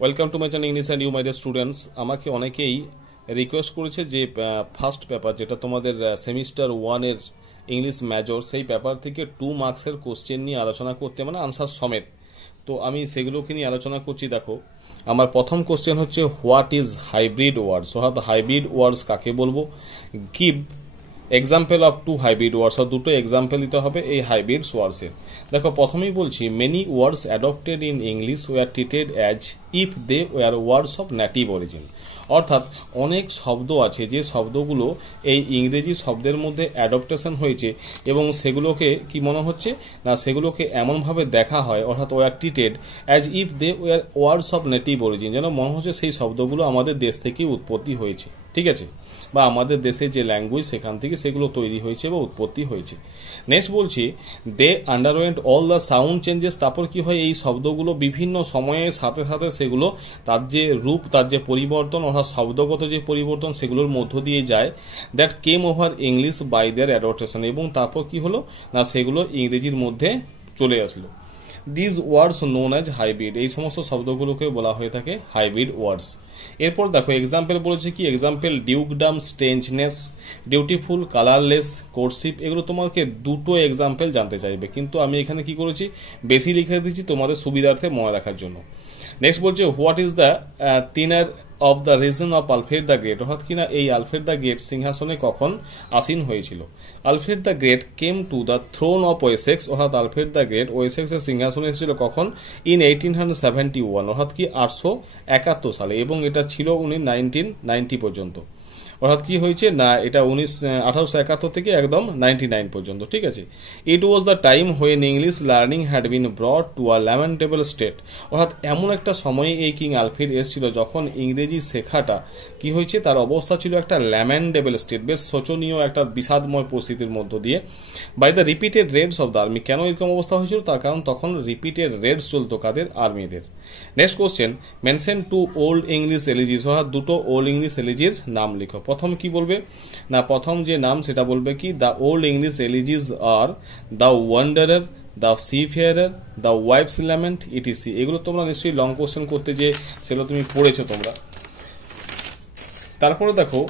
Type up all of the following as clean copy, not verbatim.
Welcome to my channel English and you my dear students. আমাকে অনেকেই request করেছে যে ফার্স্ট পেপার যেটা তোমাদের সেমিস্টার ওয়ানের ইংলিশ মেজর, সেই পেপার থেকে 2 মার্কসের কোশ্চেন নিয়ে আলোচনা করতে, মানে আনসার সমেত। তো আমি সেগুলোকে নিয়ে আলোচনা করছি। দেখো, আমার প্রথম কোশ্চেন হচ্ছে হোয়াট ইজ হাইব্রিড ওয়ার্ডস, অর্থাৎ হাইব্রিড ওয়ার্ডস কাকে বলবো। Give example of two hybrid words, আর দুটো এক্সাম্পল দিতে হবে এই হাইব্রিড ওয়ার্ডসের। দেখো, প্রথমেই বলছি many words adopted in English were treated as if they were words of native origin. অর্থাৎ অনেক শব্দ আছে যে শব্দগুলো এই ইংরেজি শব্দের মধ্যে অ্যাডপ্টেশন হয়েছে এবং সেগুলোকে কি মনে হচ্ছে না, সেগুলোকে এমনভাবে দেখা হয়, অর্থাৎ were treated as if they were words of native origin, যেন মনে হচ্ছে সেই শব্দগুলো আমাদের দেশ থেকে উৎপত্তি হয়েছে, ঠিক আছে, বা আমাদের দেশে যে ল্যাঙ্গুয়েজ সেখান থেকে সেগুলো তৈরি হয়েছে বা উৎপত্তি হয়েছে। নেক্সট বলছি দে আন্ডারওয়েন্ট অল দ্য সাউন্ড চেঞ্জেস। তারপর কি হয়, এই শব্দগুলো বিভিন্ন সময়ের সাথে সাথে সেগুলো তার যে রূপ, তার যে পরিবর্তন, অর্থাৎ শব্দগত যে পরিবর্তন সেগুলোর মধ্য দিয়ে যায়। That came over English by their adaptation, এবং তারপর কি হলো না, সেগুলো ইংরেজির মধ্যে চলে আসলো। These words known as hybrid, এই সমস্ত শব্দগুলোকে বলা হয়ে থাকে হাইব্রিড ওয়ার্ডস। এরপর দেখো এক্সাম্পল বলেছে কি, এক্সাম্পল ডিউকডাম, স্ট্রেঞ্জনেস, ডিউটিফুল, কালারলেস, কোর্সিভ। এগুলো তোমাকে দুটো এক্সাম্পল জানতে চাইবে, কিন্তু আমি এখানে কি করেছি, বেশি লিখে দিচ্ছি তোমাদের সুবিধার্থে মনে রাখার জন্য। নেক্সট বলছে what is the thinner of the reason of Alfred the great, অর্থাৎ কিনা এই আলফ্রেড দ্য গ্রেট সিংহাসনে কখন আসীন হয়েছিল। Alfred the great came to the thrown of Wessex, অর্থাৎ আলফ্রেড দ্য গ্রেট ওয়েসেক্সের সিংহাসনে এসেছিল কখন, ইন 1871, অর্থাৎ কি 871 সালে, এবং এটা ছিল উনি 1990 পর্যন্ত। অর্থাৎ কি হয়েছে না, এটা 1871 থেকে একদম 99 পর্যন্ত, ঠিক আছে। It was the time when English learning had been brought to a lamentable state, অর্থাৎ এমন একটা সময়ে এই কিং আলফ্রেড এসেছিল যখন ইংরেজি শেখাটা কি হয়েছে, তার অবস্থা ছিল একটা ল্যামেন্টেবল স্টেট, বেশ শোচনীয় একটা বিষাদময় পরিস্থিতির মধ্য দিয়ে। By the repeated raids of the army, কেন এরকম অবস্থা হয়েছিল, তার কারণ তখন রিপিটেড রেডস চলতো কাদের, আর্মিদের। Next question mention two Old English elegies, অর্থাৎ দুটো ওল্ড ইংলিশ এলিজির নাম লিখো। প্রথম কি বলবে না, প্রথম যে নাম সেটা বলবে কি, দ্য ওল্ড ইংলিশ এলিজিস আর the wanderer, the seafarer, the wife's lament, etc. এগুলো তোমরা নিশ্চয়ই লং কোশ্চেন করতে যে সেগুলো তুমি পড়েছো তোমরা। তারপরে দেখো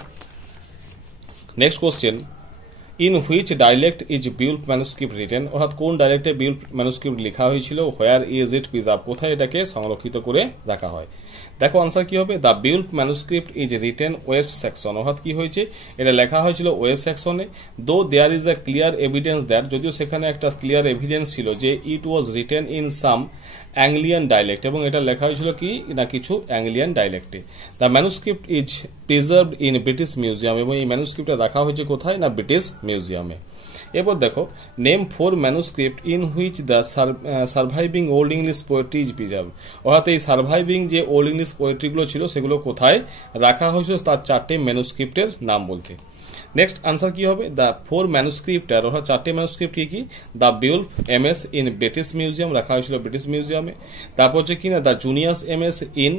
next question, in which dialect is বিউল্ফ manuscript written, অর্থাৎ কোন ডাইলেক্টে বিউল্ফ ম্যানুস্ক্রিপ্ট লেখা হয়েছিল। হোয়ার ইজ ইট প্রিজার্ভ, কোথায় এটাকে সংরক্ষিত করে রাখা হয়। দেখো আনসার কি হবে, the Beowulf manuscript is written West Saxon, অর্থাৎ কি হয়েছে, এটা লেখা হয়েছিল ওয়েস্ট সেকশনে। Though there is a clear evidence that, যদিও সেখানে একটা ক্লিয়ার এভিডেন্স ছিল যে it was written in some Anglian dialect, এবং এটা লেখা হয়েছিল কি না, কিছু অ্যাংলিয়ান ডাইলেক্টে। The manuscript is preserved in British Museum, এবং এই ম্যানুস্ক্রিপ্টটা রাখা হয়েছে কোথায় না, ব্রিটিশ মিউজিয়ামে। এরপর দেখো name 4 manuscript in which the surviving old English poetry is preserved, অর্থাৎ এই সার্ভাইভিং যে ওল্ড ইংলিশ পোয়েট্রিগুলো ছিল সেগুলো কোথায় রাখা হয়েছিল, তার 4টে ম্যানুস্ক্রিপ্টের নাম বলতে। নেক্সট আনসার কি হবে, দ্য 4 ম্যানুস্ক্রিপ্ট, অর্থাৎ 4টে ম্যানুস্ক্রিপ্ট কি কি, the বিউল্ফ MS in British museum, রাখা হয়েছিল ব্রিটিশ মিউজিয়ামে। তারপর হচ্ছে কি না, দ্য জুনিয়াস এমএস ইন,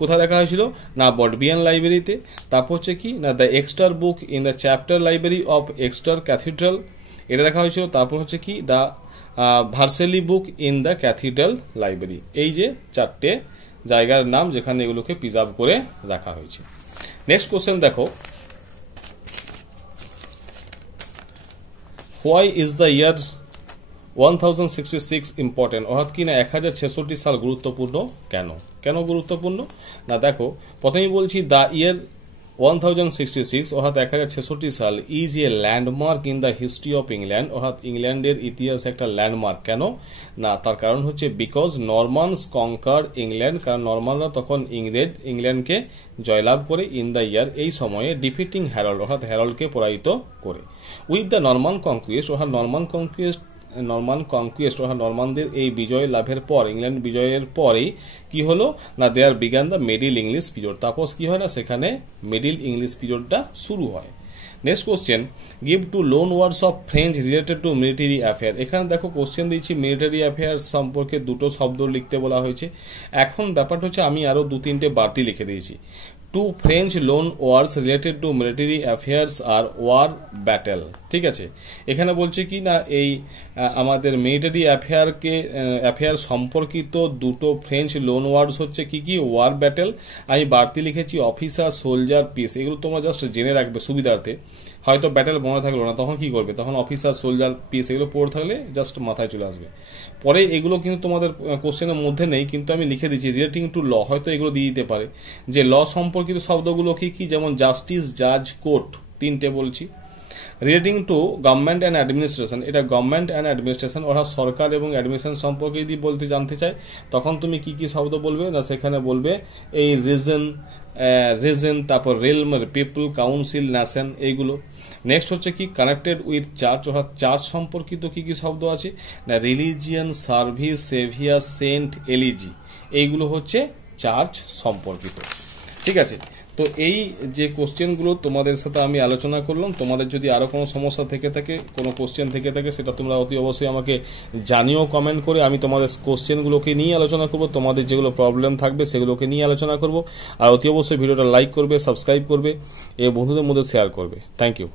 কোথায় রাখা হয়েছিল না, বডবিয়ান লাইব্রেরিতে। তারপর হচ্ছে কি না, the Exeter book in the chapter library of Exeter cathedral, এটা রাখা হয়েছিল। তারপর হচ্ছে কি, the Vercelli book in the cathedral library. এই যে 4টে জায়গার নাম যেখানে এগুলোকে প্রিজার্ভ করে রাখা হয়েছে। নেক্সট কোশ্চেন দেখো, why is the year 1066 important, অর্থাৎ কি না 1066 সাল গুরুত্বপূর্ণ কেন, কেন গুরুত্বপূর্ণ না। দেখো প্রথমেই বলছি দ্য ইয়ার 1066, অর্থাৎ 1066 সাল is a landmark in the history of England, অর্থাৎ ইংল্যান্ডের ইতিহাস একটা ল্যান্ডমার্ক। কেন না, তার কারণ হচ্ছে বিকজ নরমানস কনকার ইংল্যান্ড, কারণ নরমানরা তখন ইংল্যান্ডকে জয়লাভ করে ইন দ্য ইয়ার, এই সময়ে ডিফিটিং হ্যারল্ড, অর্থাৎ হ্যারল্ডকে পরাজিত করে। উইথ দ্য নরমান কনকুয়েস্ট, অর্থাৎ নরমান কনকুয়েস্ট অর্থাৎ নরমানদের এই বিজয় লাভের পর, ইংল্যান্ড বিজয়ের পরেই কি হলো না, there began the Middle English period, তারপর কি হয় না, সেখানে মিডিল ইংলিশ পিরিয়ডটা শুরু হয়। Next question, give two loan words of French related to military affair. এখানে দেখো কোশ্চেন দিচ্ছি মিলিটারি অ্যাফেয়ার সম্পর্কে দুটো শব্দ লিখতে বলা হয়েছে। এখন ব্যাপারটা হচ্ছে আমি আরো 2-3টে বাড়তি লিখে দিয়েছি। Two French loan words related to military affairs আর ওয়ার ব্যাটেল। ঠিক আছে, এখানে বলছে কি না এই আমাদের মিলিটারি অ্যাফেয়ার সম্পর্কিত দুটো ফ্রেঞ্চ লোন ওয়ার্ডস হচ্ছে কি কি, ওয়ার ব্যাটেল, আমি বাড়তি লিখেছি অফিসার, সোলজার, পিস। এগুলো তোমরা জাস্ট জেনে রাখবে সুবিধার্থে। হয়তো ব্যাটেল মনে থাকলো না, তখন কি করবে, তখন অফিসার, সোলজার, পিস এগুলো পড়ে থাকলে জাস্ট মাথায় চলে আসবে। পরে এগুলো কিন্তু তোমাদের কোশ্চেনের মধ্যে নেই, কিন্তু আমি লিখে দিচ্ছি রিলেটিং টু ল, হয়তো এগুলো দিয়ে দিতে পারে যে ল সম্পর্কিত শব্দগুলো কি কি, যেমন জাস্টিস, জাজ, কোর্ট, তিনটে বলছি। Relating to government and administration, এটা গভর্নমেন্ট অ্যান্ড অ্যাডমিনিস্ট্রেশন, অর্থাৎ সরকার এবং অ্যাডমিনিস্ট্রেশন সম্পর্কে যদি বলতে জানতে চাই তখন তুমি কি কি শব্দ বলবে না, সেখানে বলবে এই রিজন, তারপর রেলম, পিপল, কাউন্সিল, ন্যাশন, এইগুলো। নেক্সট হচ্ছে কি কানেক্টেড উইথ চার্চ, অর্থাৎ চার্চ সম্পর্কিত কি কি শব্দ আছে না, religion, service, saviour, saint, clergy, এইগুলো হচ্ছে চার্চ সম্পর্কিত। ঠিক আছে, তো এই যে কোশ্চেনগুলো তোমাদের সাথে আমি আলোচনা করলাম, তোমাদের যদি আরো কোনো সমস্যা থেকে থাকে, কোনো কোশ্চেন থেকে থাকে, সেটা তোমরা অতি অবশ্যই আমাকে জানিও কমেন্ট করে। আমি তোমাদের কোশ্চেনগুলোকে নিয়ে আলোচনা করব, তোমাদের যেগুলো প্রবলেম থাকবে সেগুলোকে নিয়ে আলোচনা করব। আর অতি অবশ্যই ভিডিওটা লাইক করবে, সাবস্ক্রাইব করবে এবং বন্ধুদের মধ্যে শেয়ার করবে। Thank you.